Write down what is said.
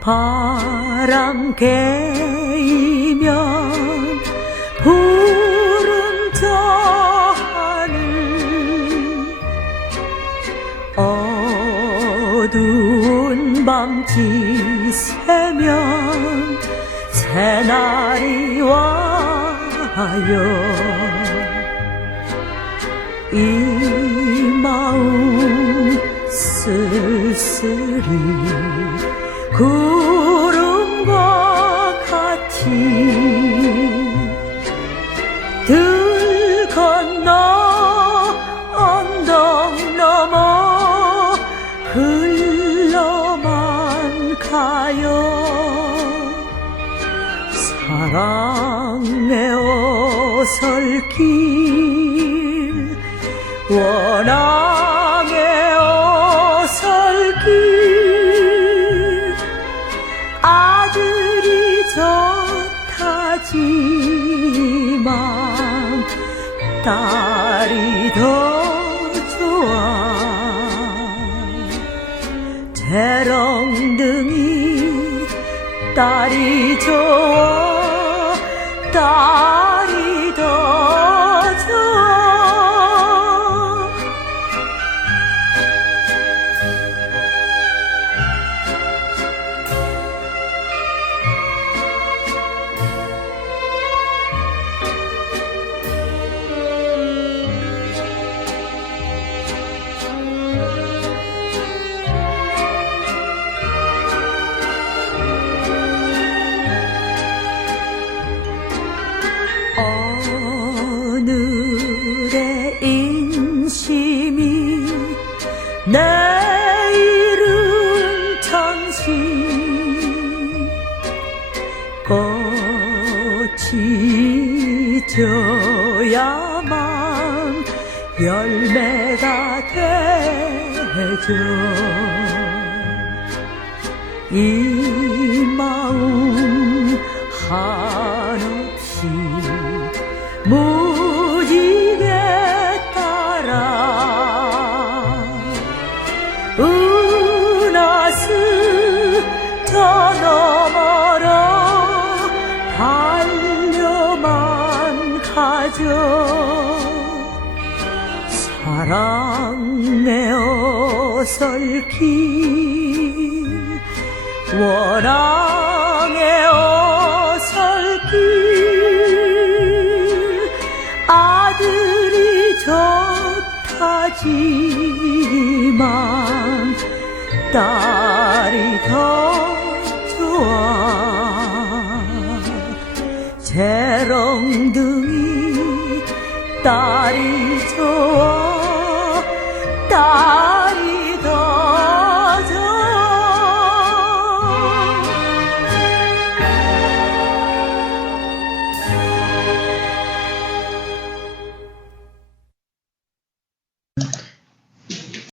비바람 개이면 푸른 저 하늘 어두운 밤 지새면 새날이 와요. 이 마음 쓸쓸히 구름과 같이 들 건너 언덕 넘어 흘러만 가요. 사랑의 어설길 원앙의 어설길 아들이 좋다지만 딸이 더 좋아. 재롱둥이 딸이 좋아. 딸이 더 좋아. 오늘의 인심이 내일은 천시 꽃이 져야만 열매가 되죠. 이 마음 한없이 무지개 따라 은하수 저 너머로 달려만 가죠. 사랑의 어설길 원앙의 어설길 아들이 좋다지만 딸이 더 좋아. 재롱둥이 딸이 좋아.